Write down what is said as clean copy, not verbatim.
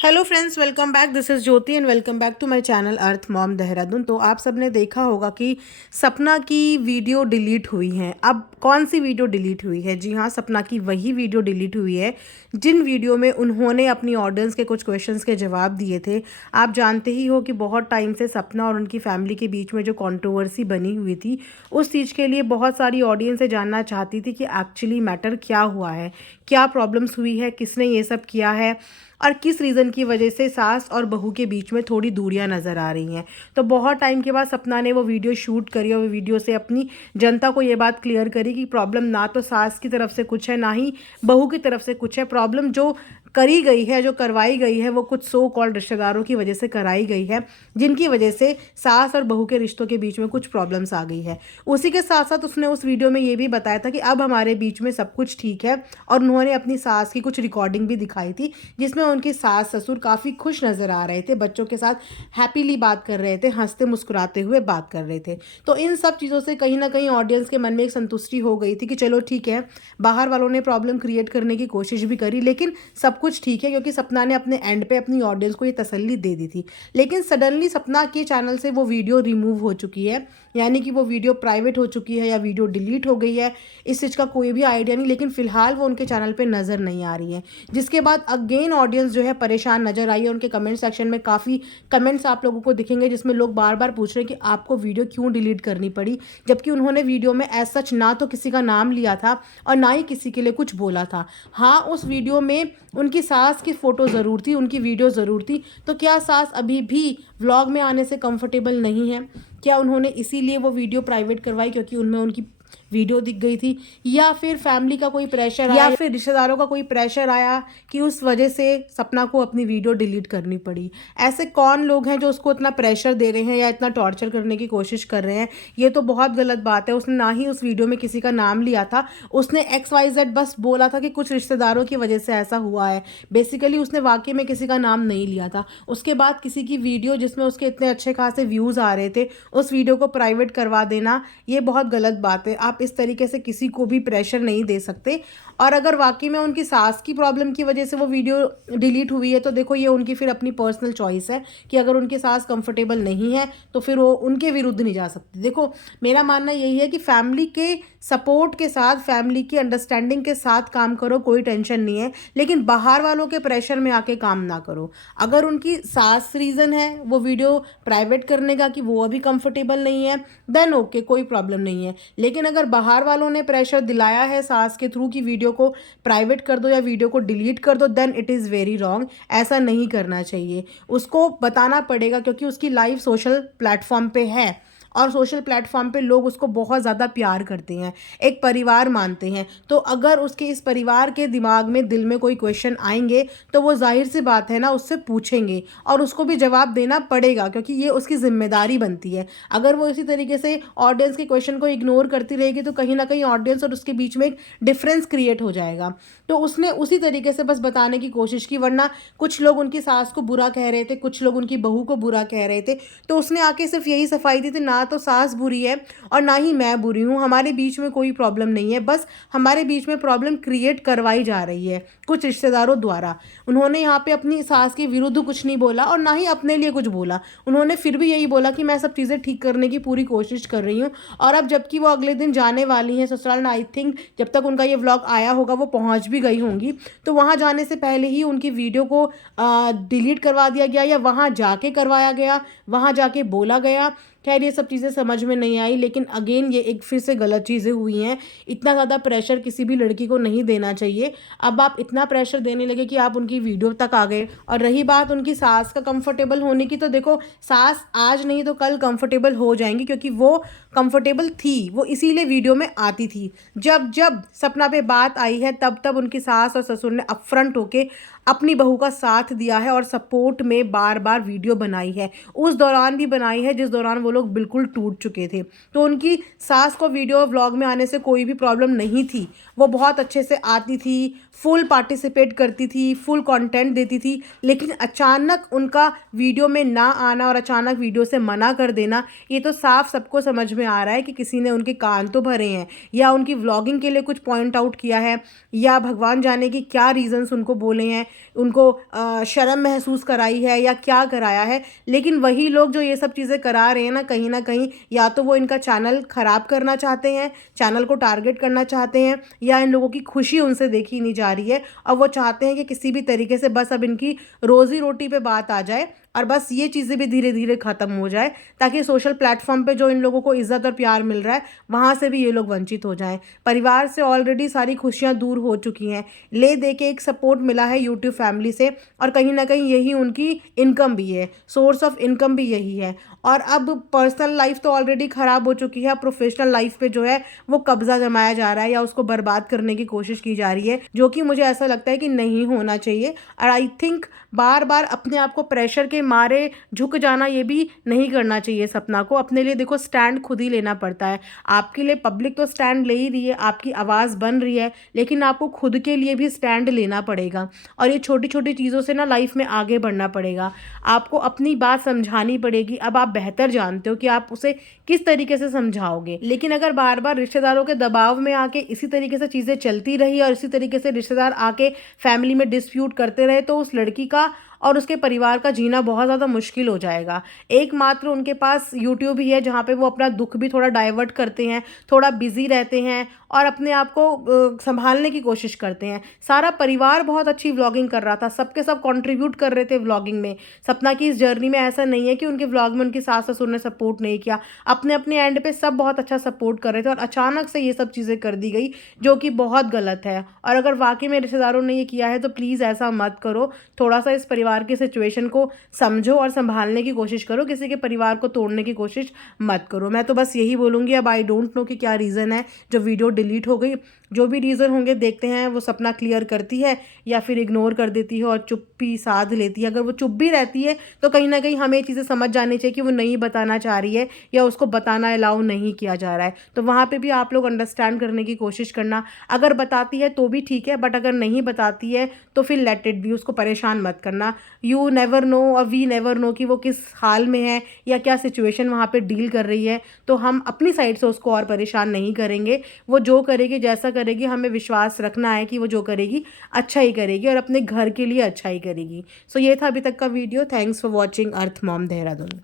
Hello friends, welcome back. This is Jyoti and welcome back to my channel Earth Mom Dehradun. तो आप सबने देखा होगा कि सपना की वीडियो डिलीट हुई है। अब कौन सी वीडियो डिलीट हुई है? जी हाँ, सपना की वही वीडियो डिलीट हुई है जिन वीडियो में उन्होंने अपनी ऑडियंस के कुछ क्वेश्चंस के जवाब दिए थे। आप जानते ही हो कि बहुत टाइम से सपना और उनकी फैमिली के बीच में जो कंट्रोवर्सी बनी हुई थी, उस चीज़ के लिए बहुत सारी ऑडियंस से जानना चाहती थी कि एक्चुअली मैटर क्या हुआ है, क्या प्रॉब्लम्स हुई है, किसने ये सब किया है और किस रीज़न की वजह से सास और बहू के बीच में थोड़ी दूरियां नज़र आ रही हैं। तो बहुत टाइम के बाद सपना ने वो वीडियो शूट करी और वो वीडियो से अपनी जनता को ये बात क्लियर करी कि प्रॉब्लम ना तो सास की तरफ से कुछ है, ना ही बहू की तरफ से कुछ है। प्रॉब्लम जो करी गई है, जो करवाई गई है, वो कुछ सो कॉल्ड रिश्तेदारों की वजह से कराई गई है, जिनकी वजह से सास और बहू के रिश्तों के बीच में कुछ प्रॉब्लम्स आ गई है। उसी के साथ साथ उसने उस वीडियो में ये भी बताया था कि अब हमारे बीच में सब कुछ ठीक है, और उन्होंने अपनी सास की कुछ रिकॉर्डिंग भी दिखाई थी जिसमें उनके सास ससुर काफ़ी खुश नज़र आ रहे थे, बच्चों के साथ हैप्पीली बात कर रहे थे, हंसते मुस्कुराते हुए बात कर रहे थे। तो इन सब चीज़ों से कहीं ना कहीं ऑडियंस के मन में एक संतुष्टि हो गई थी कि चलो ठीक है, बाहर वालों ने प्रॉब्लम क्रिएट करने की कोशिश भी करी लेकिन सब कुछ ठीक है, क्योंकि सपना ने अपने एंड पे अपनी ऑडियंस को ये तसल्ली दे दी थी। लेकिन सडनली सपना के चैनल से वो वीडियो रिमूव हो चुकी है, यानी कि वो वीडियो प्राइवेट हो चुकी है या वीडियो डिलीट हो गई है, इस चीज़ का कोई भी आइडिया नहीं। लेकिन फ़िलहाल वो उनके चैनल पे नज़र नहीं आ रही है, जिसके बाद अगेन ऑडियंस जो है परेशान नज़र आई है। उनके कमेंट सेक्शन में काफ़ी कमेंट्स आप लोगों को दिखेंगे जिसमें लोग बार बार पूछ रहे हैं कि आपको वीडियो क्यों डिलीट करनी पड़ी, जबकि उन्होंने वीडियो में एज सच ना तो किसी का नाम लिया था और ना ही किसी के लिए कुछ बोला था। हाँ, उस वीडियो में उनकी सास की फ़ोटो ज़रूर थी, उनकी वीडियो ज़रूर थी। तो क्या सास अभी भी व्लॉग में आने से कंफर्टेबल नहीं है? क्या उन्होंने इसीलिए वो वीडियो प्राइवेट करवाई क्योंकि उनमें उनकी वीडियो दिख गई थी, या फिर फैमिली का कोई प्रेशर आया, या फिर रिश्तेदारों का कोई प्रेशर आया कि उस वजह से सपना को अपनी वीडियो डिलीट करनी पड़ी? ऐसे कौन लोग हैं जो उसको इतना प्रेशर दे रहे हैं या इतना टॉर्चर करने की कोशिश कर रहे हैं? ये तो बहुत गलत बात है। उसने ना ही उस वीडियो में किसी का नाम लिया था, उसने XYZ बस बोला था कि कुछ रिश्तेदारों की वजह से ऐसा हुआ है। बेसिकली उसने वाकई में किसी का नाम नहीं लिया था। उसके बाद किसी की वीडियो जिसमें उसके इतने अच्छे खासे व्यूज़ आ रहे थे, उस वीडियो को प्राइवेट करवा देना, ये बहुत गलत बात है। आप इस तरीके से किसी को भी प्रेशर नहीं दे सकते। और अगर वाकई में उनकी सास की प्रॉब्लम की वजह से वो वीडियो डिलीट हुई है, तो देखो ये उनकी फिर अपनी पर्सनल चॉइस है कि अगर उनकी सास कंफर्टेबल नहीं है तो फिर वो उनके विरुद्ध नहीं जा सकती। देखो, मेरा मानना यही है कि फैमिली के सपोर्ट के साथ, फैमिली की अंडरस्टैंडिंग के साथ काम करो, कोई टेंशन नहीं है, लेकिन बाहर वालों के प्रेशर में आके काम ना करो। अगर उनकी सास रीज़न है वो वीडियो प्राइवेट करने का कि वो अभी कंफर्टेबल नहीं है, देन ओके, कोई प्रॉब्लम नहीं है। लेकिन अगर बाहर वालों ने प्रेशर दिलाया है सास के थ्रू कि वीडियो को प्राइवेट कर दो या वीडियो को डिलीट कर दो, then it is very wrong. ऐसा नहीं करना चाहिए। उसको बताना पड़ेगा क्योंकि उसकी लाइफ सोशल प्लेटफॉर्म पे है और सोशल प्लेटफॉर्म पे लोग उसको बहुत ज़्यादा प्यार करते हैं, एक परिवार मानते हैं। तो अगर उसके इस परिवार के दिमाग में, दिल में कोई क्वेश्चन आएंगे तो वो जाहिर सी बात है ना, उससे पूछेंगे और उसको भी जवाब देना पड़ेगा, क्योंकि ये उसकी जिम्मेदारी बनती है। अगर वो इसी तरीके से ऑडियंस के क्वेश्चन को इग्नोर करती रहेगी तो कहीं ना कहीं ऑडियंस और उसके बीच में एक डिफरेंस क्रिएट हो जाएगा। तो उसने उसी तरीके से बस बताने की कोशिश की, वरना कुछ लोग उनकी सास को बुरा कह रहे थे, कुछ लोग उनकी बहू को बुरा कह रहे थे, तो उसने आके सिर्फ यही सफाई दी थी, ना तो सास बुरी है और ना ही मैं बुरी हूँ, हमारे बीच में कोई प्रॉब्लम नहीं है, बस हमारे बीच में प्रॉब्लम क्रिएट करवाई जा रही है कुछ रिश्तेदारों द्वारा। उन्होंने यहाँ पे अपनी सास के विरुद्ध कुछ नहीं बोला और ना ही अपने लिए कुछ बोला। उन्होंने फिर भी यही बोला कि मैं सब चीज़ें ठीक करने की पूरी कोशिश कर रही हूँ। और अब जबकि वो अगले दिन जाने वाली हैं ससुराल, आई थिंक जब तक उनका ये व्लॉग आया होगा वो पहुँच भी गई होंगी, तो वहाँ जाने से पहले ही उनकी वीडियो को डिलीट करवा दिया गया या वहाँ जाके करवाया गया, वहाँ जाके बोला गया। खैर, ये सब चीज़ें समझ में नहीं आई, लेकिन अगेन ये एक फिर से गलत चीज़ें हुई हैं। इतना ज़्यादा प्रेशर किसी भी लड़की को नहीं देना चाहिए। अब आप इतना प्रेशर देने लगे कि आप उनकी वीडियो तक आ गए। और रही बात उनकी सास का कंफर्टेबल होने की, तो देखो, सास आज नहीं तो कल कंफर्टेबल हो जाएंगी, क्योंकि वो कंफर्टेबल थी, वो इसीलिए वीडियो में आती थी। जब जब सपना पे बात आई है तब तब उनकी सास और ससुर ने अपफ्रंट होके अपनी बहू का साथ दिया है और सपोर्ट में बार बार वीडियो बनाई है। उस दौरान भी बनाई है जिस दौरान वो लोग बिल्कुल टूट चुके थे। तो उनकी सास को वीडियो व्लॉग में आने से कोई भी प्रॉब्लम नहीं थी, वो बहुत अच्छे से आती थी, फुल पार्टिसिपेट करती थी, फुल कंटेंट देती थी। लेकिन अचानक उनका वीडियो में ना आना और अचानक वीडियो से मना कर देना, ये तो साफ सबको समझ में आ रहा है कि किसी ने उनके कान तो भरे हैं, या उनकी व्लॉगिंग के लिए कुछ पॉइंट आउट किया है, या भगवान जाने कि क्या रीजंस उनको बोले हैं। उनको शर्म महसूस कराई है या क्या कराया है। लेकिन वही लोग जो ये सब चीज़ें करा रहे हैं ना कहीं या तो वो इनका चैनल ख़राब करना चाहते हैं, चैनल को टारगेट करना चाहते हैं, या इन लोगों की खुशी उनसे देखी नहीं जा रही है और वो चाहते हैं कि किसी भी तरीके से बस अब इनकी रोज़ी रोटी पे बात आ जाए और बस ये चीज़ें भी धीरे धीरे ख़त्म हो जाए, ताकि सोशल प्लेटफॉर्म पे जो इन लोगों को इज़्ज़त और प्यार मिल रहा है वहाँ से भी ये लोग वंचित हो जाएं। परिवार से ऑलरेडी सारी खुशियाँ दूर हो चुकी हैं, ले दे के एक सपोर्ट मिला है यूट्यूब फैमिली से और कहीं ना कहीं यही उनकी इनकम भी है, सोर्स ऑफ इनकम भी यही है। और अब पर्सनल लाइफ तो ऑलरेडी ख़राब हो चुकी है, प्रोफेशनल लाइफ पे जो है वो कब्ज़ा जमाया जा रहा है या उसको बर्बाद करने की कोशिश की जा रही है, जो कि मुझे ऐसा लगता है कि नहीं होना चाहिए। और आई थिंक बार बार अपने आप को प्रेशर के मारे झुक जाना ये भी नहीं करना चाहिए सपना को। अपने लिए देखो स्टैंड खुद ही लेना पड़ता है। आपके लिए पब्लिक तो स्टैंड ले ही रही है, आपकी आवाज़ बन रही है, लेकिन आपको खुद के लिए भी स्टैंड लेना पड़ेगा और ये छोटी छोटी चीज़ों से ना लाइफ में आगे बढ़ना पड़ेगा। आपको अपनी बात समझानी पड़ेगी। अब आप बेहतर जानते हो कि आप उसे किस तरीके से समझाओगे, लेकिन अगर बार बार रिश्तेदारों के दबाव में आके इसी तरीके से चीज़ें चलती रही और इसी तरीके से रिश्तेदार आके फैमिली में डिस्प्यूट करते रहे तो उस लड़की का और उसके परिवार का जीना बहुत ज़्यादा मुश्किल हो जाएगा। एकमात्र उनके पास यूट्यूब ही है जहाँ पे वो अपना दुख भी थोड़ा डाइवर्ट करते हैं, थोड़ा बिजी रहते हैं और अपने आप को संभालने की कोशिश करते हैं। सारा परिवार बहुत अच्छी व्लॉगिंग कर रहा था, सबके सब कंट्रीब्यूट कर रहे थे व्लॉगिंग में। सपना की इस जर्नी में ऐसा नहीं है कि उनके व्लॉग में उनकी सास ससुर ने सपोर्ट नहीं किया, अपने अपने एंड पे सब बहुत अच्छा सपोर्ट कर रहे थे और अचानक से ये सब चीज़ें कर दी गई जो कि बहुत गलत है। और अगर वाकई में रिश्तेदारों ने ये किया है तो प्लीज़ ऐसा मत करो। थोड़ा सा इस परिवार की सिचुएशन को समझो और संभालने की कोशिश करो, किसी के परिवार को तोड़ने की कोशिश मत करो। मैं तो बस यही बोलूँगी। अब आई डोंट नो कि क्या रीज़न है जो वीडियो डिलीट हो गई। जो भी रीज़न होंगे देखते हैं वो सपना क्लियर करती है या फिर इग्नोर कर देती है और चुप्पी साध लेती है। अगर वो चुप भी रहती है तो कहीं ना कहीं हमें चीज़ें समझ जानी चाहिए कि वो नहीं बताना चाह रही है या उसको बताना अलाउ नहीं किया जा रहा है। तो वहाँ पे भी आप लोग अंडरस्टैंड करने की कोशिश करना। अगर बताती है तो भी ठीक है, बट अगर नहीं बताती है तो फिर लेट इट बी, उसको परेशान मत करना। यू नेवर नो और वी नेवर नो कि वो किस हाल में है या क्या सिचुएशन वहाँ पे डील कर रही है। तो हम अपनी साइड से उसको और परेशान नहीं करेंगे। वो जो करेगी जैसा करेगी हमें विश्वास रखना है कि वो जो करेगी अच्छा ही करेगी और अपने घर के लिए अच्छा ही करेगी। सो ये था अभी तक का video. Thanks for watching earth Mom Dehradun.